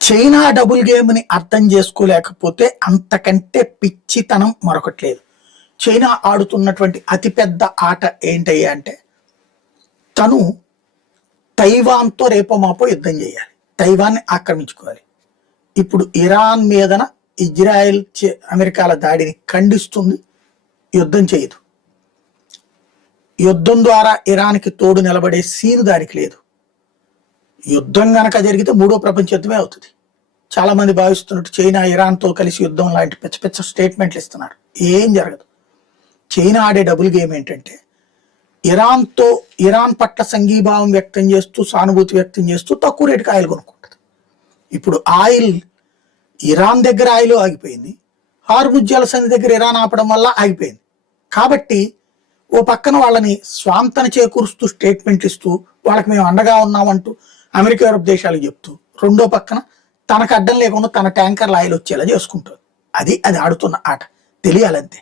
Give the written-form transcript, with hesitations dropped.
China double గేమ్ని అర్థం చేసుకోలేకపోతే అంతకంటే పిచ్చితనం మరొకటి లేదు. చైనా ఆడుతున్నటువంటి అతిపెద్ద ఆట ఏంటయ్యా అంటే, తను తైవాన్తో రేపో మాపో యుద్ధం చేయాలి, తైవాన్ని ఆక్రమించుకోవాలి. ఇప్పుడు ఇరాన్ మీదన ఇజ్రాయెల్ అమెరికాల దాడిని ఖండిస్తుంది, యుద్ధం చేయదు. యుద్ధం ద్వారా ఇరాన్కి తోడు నిలబడే సీను దానికి లేదు. యుద్ధం గనక జరిగితే మూడో ప్రపంచ యుద్ధమే అవుతుంది. చాలా మంది భావిస్తున్నట్టు చైనా ఇరాన్తో కలిసి యుద్ధం లాంటి పెద్ద పెద్ద స్టేట్మెంట్లు ఇస్తున్నారు. ఏం జరగదు. చైనా ఆడే డబుల్ గేమ్ ఏంటంటే, ఇరాన్ పట్ల సంఘీభావం వ్యక్తం చేస్తూ, సానుభూతి వ్యక్తం చేస్తూ తక్కువ రేటుకి ఆయిల్ కొనుక్కుంటుంది. ఇప్పుడు ఆయిల్ ఇరాన్ దగ్గర ఆయిల్ ఆగిపోయింది, హార్ముజ్ జలసంధి దగ్గర ఇరాన్ ఆపడం వల్ల ఆగిపోయింది. కాబట్టి ఓ పక్కన వాళ్ళని స్వాంతన చేకూరుస్తూ స్టేట్మెంట్లు ఇస్తూ, వాళ్ళకి మేము అండగా ఉన్నామంటూ అమెరికా యూరప్ దేశాలకు చెప్తూ, రెండో పక్కన తనకు అడ్డం లేకుండా తన ట్యాంకర్ల ఆయిల్ వచ్చేలా చేసుకుంటుంది. అది ఆడుతున్న ఆట తెలియాలంతే.